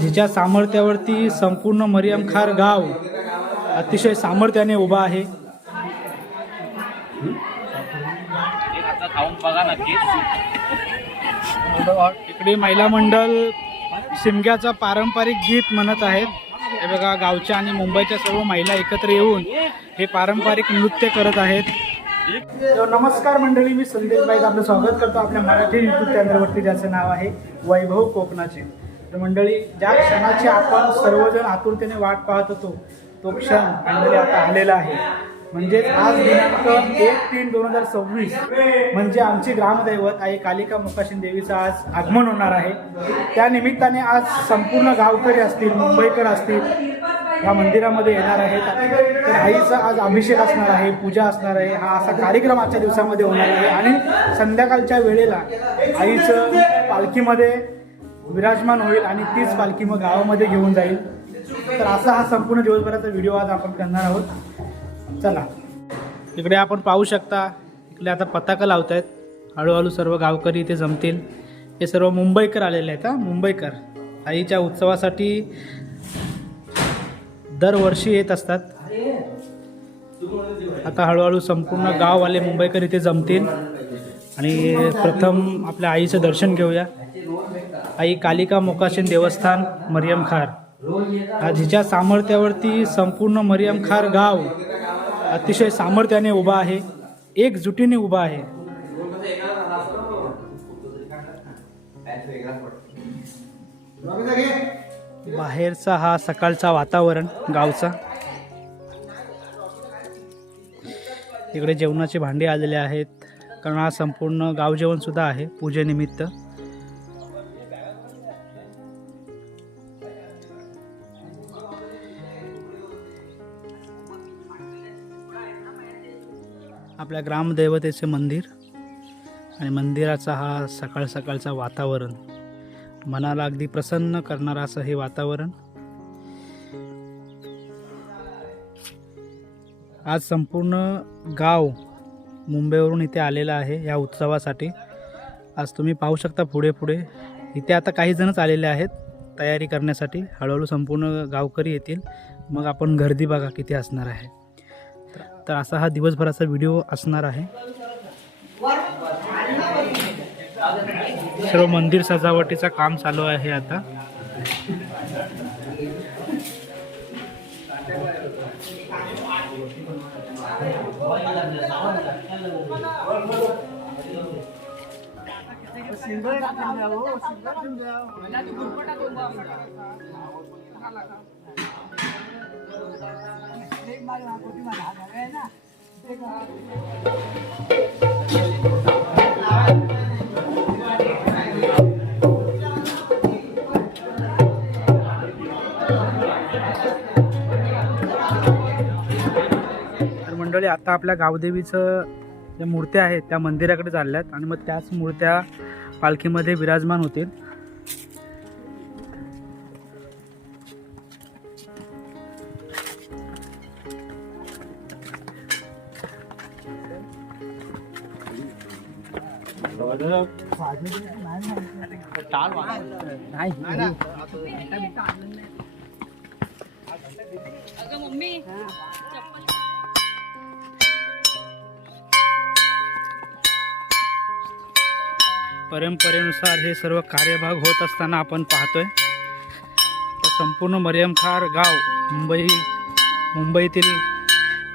जिच्या सामर्थ्यावरती संपूर्ण मरियमखार गाव अतिशय सामर्थ्याने उभा आहे। इकडे महिला मंडळ शिमग्याचा पारंपरिक गीत म्हणत आहेत। हे बघा, गावच्या आणि मुंबईच्या सर्व महिला एकत्र येऊन हे पारंपरिक नृत्य करत आहेत। नमस्कार मंडळी, मी संदेश भाई आपलं स्वागत करतो आपल्या मराठी यूट्यूब चॅनलवरती, ज्याचं नाव आहे वैभव कोकणाचे। तर मंडळी, ज्या क्षणाची आपण सर्वजण आतुरतेने वाट पाहत होतो तो क्षण मंडळी आता आलेला आहे। म्हणजे आज दिनांक 1/3/2026 म्हणजे आमची ग्रामदैवत आई कालिका मोकाशीन देवीचं आज आगमन होणार आहे। त्या निमित्ताने आज संपूर्ण गावकरी असतील, मुंबईकर असतील, या मंदिरामध्ये येणार आहेत। तर आईचा आज अभिषेक असणार आहे, पूजा असणार आहे। हा असा कार्यक्रम आजच्या दिवसामध्ये होणार आहे आणि संध्याकाळच्या वेळेला आईचं पालखीमध्ये विराजमान होईल आणि तीच पालखी मग गावामध्ये घेऊन जाईल। तर असा हा संपूर्ण दिवसभराचा व्हिडिओ आज आपण करणार आहोत। चला, इकडे आपण पाहू शकता, इकडे आता पताका लावत आहेत। हळूहळू सर्व गावकरी इथे जमतील। हे सर्व मुंबईकर आलेले आहेत। मुंबईकर आईच्या उत्सवासाठी दरवर्षी येत असतात। आता हळूहळू संपूर्ण गाववाले मुंबईकर इथे जमतील आणि प्रथम आपल्या आईचं दर्शन घेऊया। आई कालिका मोकाशीन देवस्थान मरियमखार, जिच्या सामर्थ्यावरती संपूर्ण मरियमखार गाव अतिशय सामर्थ्याने उभा आहे, एकजुटीने उभा आहे। बाहेरचा हा सकाळचा वातावरण गावचा। इकडे जेवणाची भांडी आलेले आहेत, कारण हा संपूर्ण गाव जेवण सुद्धा आहे पूजेनिमित्त। आपल्या ग्रामदैवतेचे मंदिर आणि मंदिराचा हा सकाळ सकाळचा वातावरण, मनाला अगदी प्रसन्न करणारा असं हे वातावरण। आज संपूर्ण गाव मुंबईवरून इथे आलेलं आहे या उत्सवासाठी। आज तुम्ही पाहू शकता पुढे पुढे इथे आता काही जणच आलेले आहेत तयारी करण्यासाठी। हळूहळू संपूर्ण गावकरी येतील, मग आपण गर्दी बघा किती असणार आहे। तर असा हा दिवसभराचा व्हिडिओ असणार आहे। सर्व मंदिर सजावटीचं काम चालू आहे आता। तर मंडळी, आता आपल्या गावदेवीचं ज्या मूर्त्या आहेत त्या मंदिराकडे चालल्यात आणि मग त्याच मूर्त्या पालखीमध्ये विराजमान होतील। परंपरेनुसार हे सर्व कार्यभाग होत असताना आपण पाहतोय तर संपूर्ण मरियमखार गाव, मुंबईतील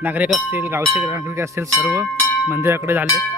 नागरिक असतील, गावचे नागरिक असतील, सर्व मंदिराकडे झाले।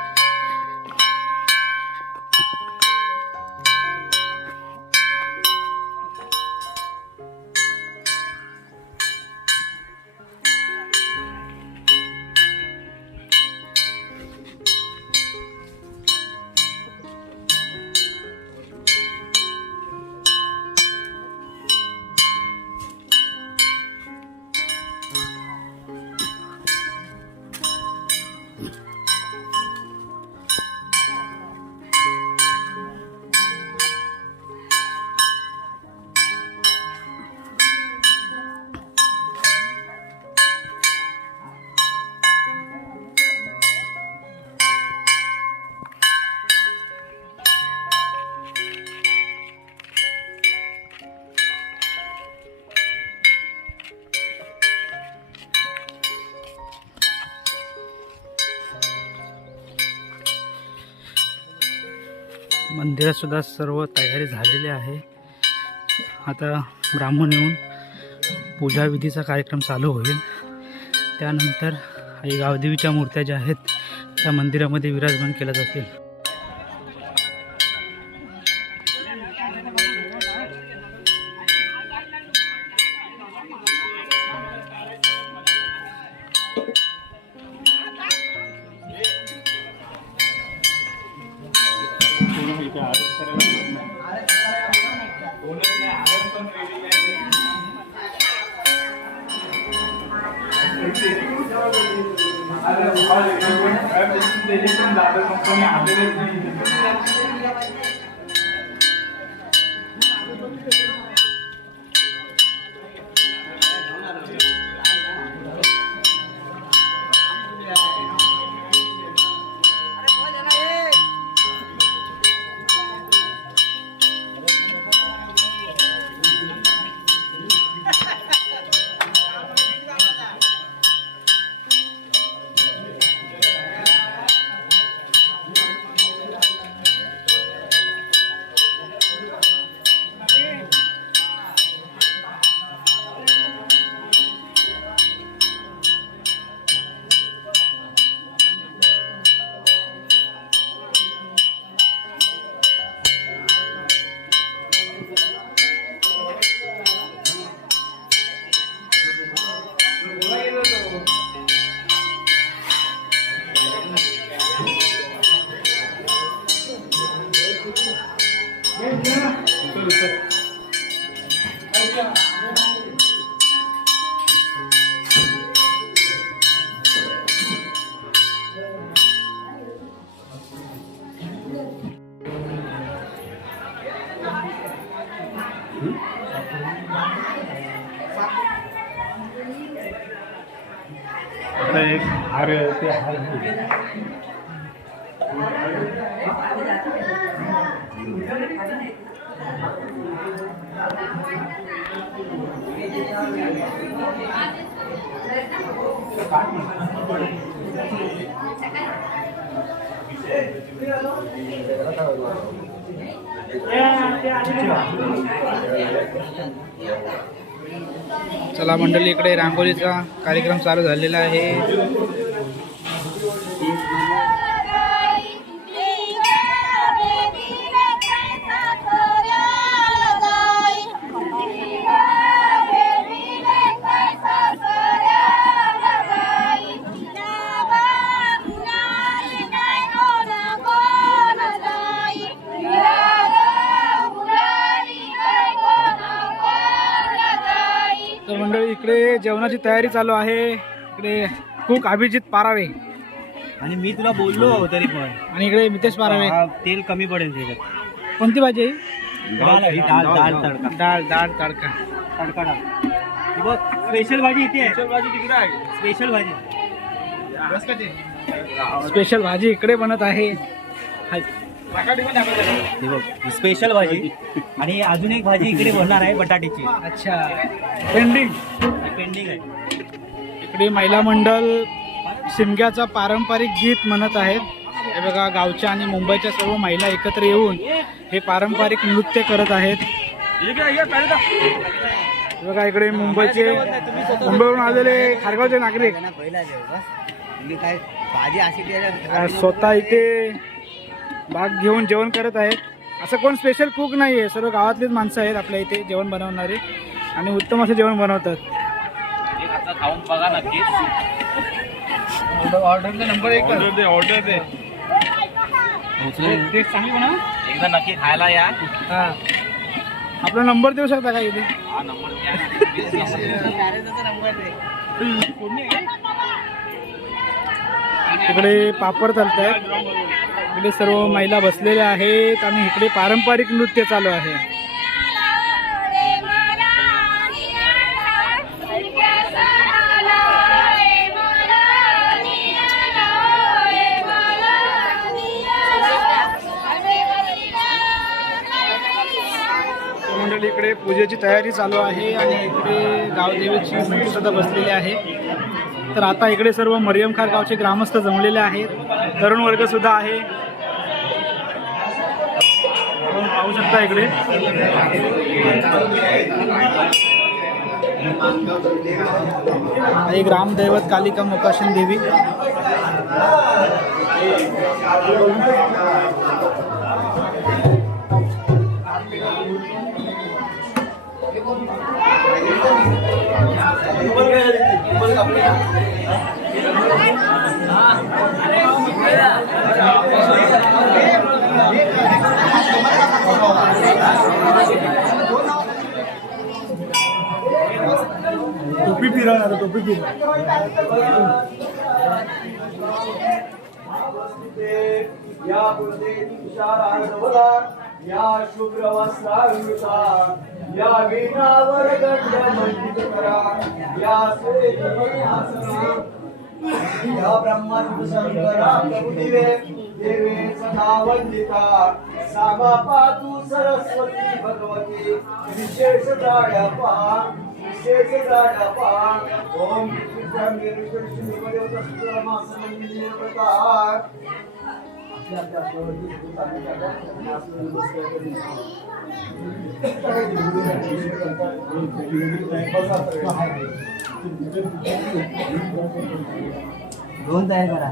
मंदिरात सुद्धा सर्व तयारी झालेली आहे. आता ब्राह्मण येऊन पूजाविधीचा कार्यक्रम चालू होईल. त्यानंतर आई गावदेवीच्या मूर्त्या ज्या आहेत त्या मंदिरामध्ये विराजमान केल्या जातील. एक हार ते हार चला मंडळी, इकडे रांगोळीचा कार्यक्रम चालू झालेला आहे. तर मंडळी, इकडे जेवणाची तयारी चालू आहे. इकडे कुक अभिजित पारावे आणि मी तुला बोललो तरी पण. आणि इकडे मितेश पारावे. तेल कमी पडेल त्याच्यात. कोणती भाजी आहे? डाळ तडका. डाळ तडका. तडका डाळ. बघ, स्पेशल भाजी इथे आहे. स्पेशल भाजी तिकडे आहे. स्पेशल भाजी. स्पेशल भाजी इकडे बनत आहे. स्पेशल भाजी. आणि अजून एक भाजी इकडे बनणार आहे, बटाट्याची. अच्छा, पेंडिंग आहे. इकडे महिला मंडळ शिमग्याचा पारंपरिक गीत म्हणत आहेत. हे बघा, गावच्या आणि मुंबईच्या सर्व महिला एकत्र येऊन हे पारंपरिक नृत्य करत आहेत. बघा, इकडे मुंबईवरून आलेले खारगावचे नागरिक स्वतः इथे भाग घेऊन जेवण करत आहेत. असं कोण स्पेशल कुक नाही आहे, सर्व गावातलीच माणसं आहेत आपल्या इथे जेवण बनवणारी आणि उत्तम असं जेवण बनवतात. खाऊन बघा नक्कीच. ऑर्डरचा नंबर ऑर्डर दे. चांगली म्हणा, एकदा नक्की खायला या. हां, आपला नंबर देऊ शकता का इथे? हा नंबर द्या. इकडे पापड चालत आहेत. इकडे सर्व महिला बसलेल्या आहेत आणि इकडे पारंपरिक नृत्य चालू आहे. मंडळी, इकडे पूजेची तयारी चालू आहे आणि इकडे गावदेवीची मूर्ती सुद्धा बसलेली आहे. तर आता इकडे सर्व मरियमखार गावचे ग्रामस्थ जमलेले आहेत. तरुण वर्ग सुद्धा आहे. पाहू शकता इकडे ही ग्रामदैवत कालिका मोकाशीन देवी. टोपी फिरवणार टोपी या या शुभ्र वस्त्रावृता या वीणावर गंध मंडित करा या या ब्रह्मांड शंकरा प्रभुदिवे देवे सदा वंदिता सामा पातु सरस्वती भगवती विशेष गाड्यापा ओम ब्रह्मे विष्णु देवता सुरमा समन्वित प्रकार दोन तयार करा.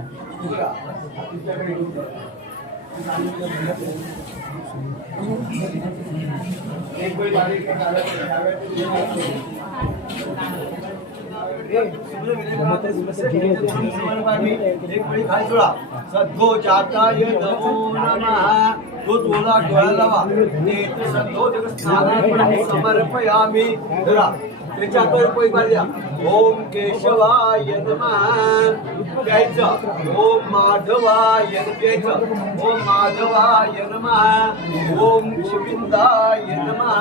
सद्गो जाताय नमो नमः तो तोला डोळा लावा नेत्र सद्गो जगस्नान समर्पयामी धरा त्याच्यावर पै द्या. ओम केशवाय नमः प्यायचं. ओम माधवाय प्यायचं. ओम माधवाय नमः. ओम गोविंदाय नमः.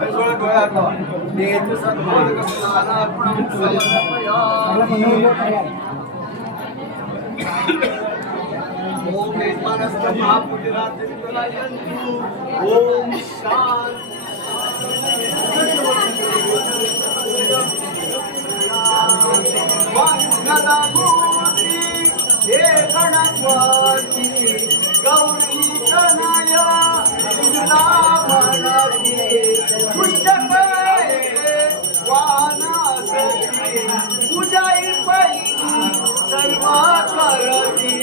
डोळ्यात नेत्र सद्गो जगस्नान समर्पयामी. ओम यजमानस्थ महापुजनाथयन्तु. ओम शांति. मंगलमूर्ति हे गणपति गौरी तनया विद्यामणि पुष्पके वानसति पूजाई पैनी सर्वा करती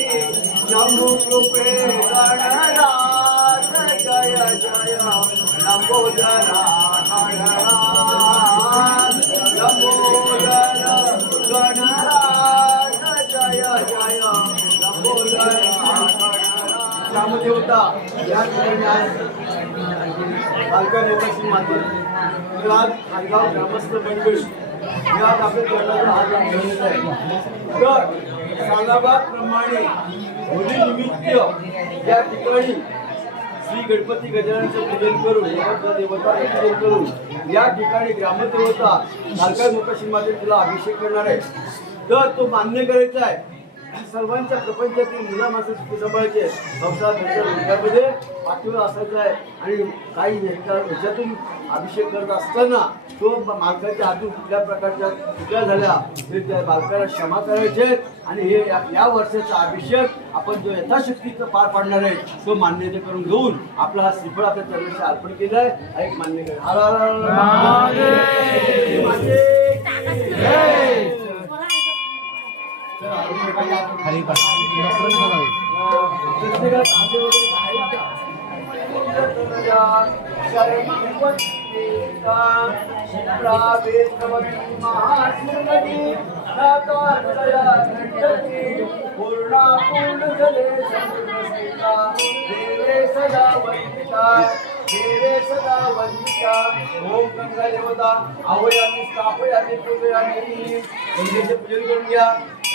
शंभु कृपे गणराज जय जय लंबोदरा गणराज लंबोदर गणराज जय जय लंबोदरा गणराज. ग्रामदेवता या ठिकाणी आज पालघर मोकाशीन माते खानगाव ग्रामस्थ मंडळ यात आपल्या तोंडाचा हात ठेवलेला आहे. तर सांगाबाप्रमाणे होळीनिमित्त या ठिकाणी श्री गणपती गजाननचं पूजन करून देवताचं पूजन करून या ठिकाणी ग्रामदेवता पालघर मोकाशीन माते तिला अभिषेक करणार आहे. तर तो मान्य करायचा आहे. सर्वांच्या प्रपंचातील मुला माणसं सुखी सांभाळायचे संसार त्यांच्या रोजगारमध्ये पाठीवर असायचा आहे. आणि काही ह्याच्यातून अभिषेक करत असताना तो मालकाच्या हातून कुठल्या प्रकारच्या चुक्या झाल्या तरी त्या बालकाला क्षमा करायचे. आणि हे या वर्षाचा अभिषेक आपण जो यथाशक्तीचं पार पाडणार आहे तो मान्यता करून घेऊन आपला हा श्रीफळ आपल्या चरणाशी अर्पण केला आहे. हा एक मान्य करा. देवे सदा वंदिता. ओम गंगा देवता आवयामी स्थापयामी पूजयामी. गंगेचे पूजन करून घ्या.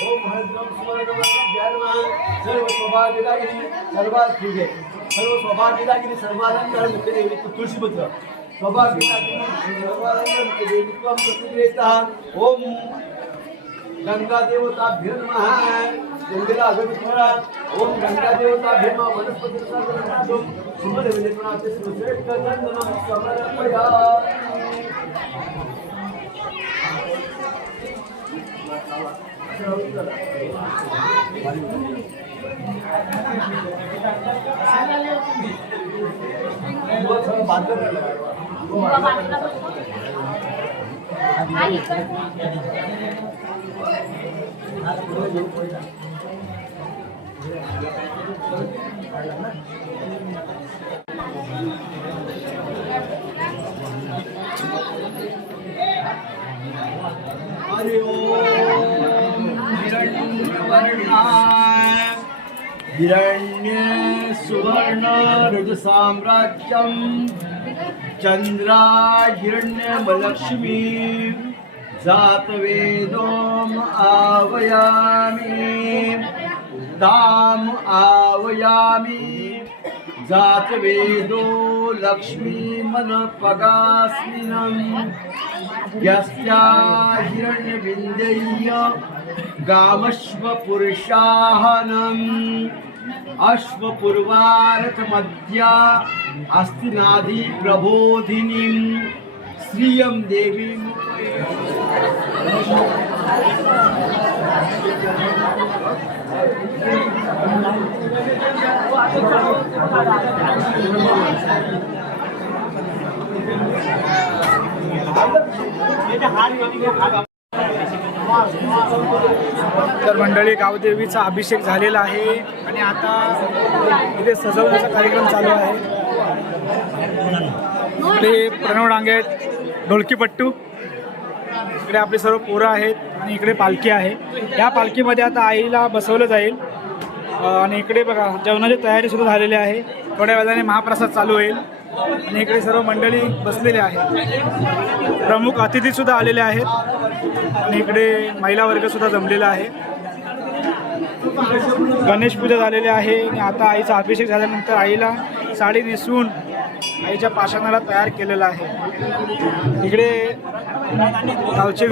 ओम हरद्रम सुवर्णम ध्यानमा. सर्व सौभाग्यदायिनी सर्वात ठीक आहे. सर्व सौभाग्यदायिनी सर्वालंकार मुख्य देवी तुळशीपत्र सौभाग्यदायिनी सर्वालंकार मुख्य देवी त्वं प्रतिग्रहिता. ओम गंगा देवता नमः. गंगेला अगरबत्ती म्हणा. ओम गंगा देवता भीमा वनस्पती सागरनाथो सुमन विलेपणाचे श्रेष्ठ चंदनम समर्पयामि. हरि ओम हिरण्यवर्णाय हिरण्ये सुवर्ण ऋतु साम्राज्यम चंद्रा हिरण्यमलक्ष्मी जातवेदोम आवयामि दाम आवयामि जातवेदो लक्ष्मी मनपगास्मिनं यस्या हिरण्यविन्द्यय्य गामश्वपुरुषाहनम् अश्वपूर्वारथमध्या अस्तिनादि प्रबोधिनीं श्रियं देवीं तर मंडळी गावदेवीचा अभिषेक झालेला आहे आणि आता इथे सजवण्याचा कार्यक्रम चालू आहे. इकडे प्रणव डांगे, ढोलकीपट्टू, इकडे आपले सर्व पोरं आहेत आणि इकडे पालखी आहे. या पालखीमध्ये आता आईला बसवलं जाईल आणि इकडे बघा जेवणाची तयारी सुरू झालेली आहे. थोड्या वेळाने महाप्रसाद चालू होईल आणि इकडे सर्व मंडळी बसलेले आहेत. प्रमुख अतिथीसुद्धा आलेले आहेत आणि इकडे महिला वर्गसुद्धा जमलेला आहे. गणेश पूजा झालेली आहे आणि आता आईचा अभिषेक झाल्यानंतर आईला साडी नेसवून आईच्या पाषाणाला तयार केलेला आहे. इकडे गावचे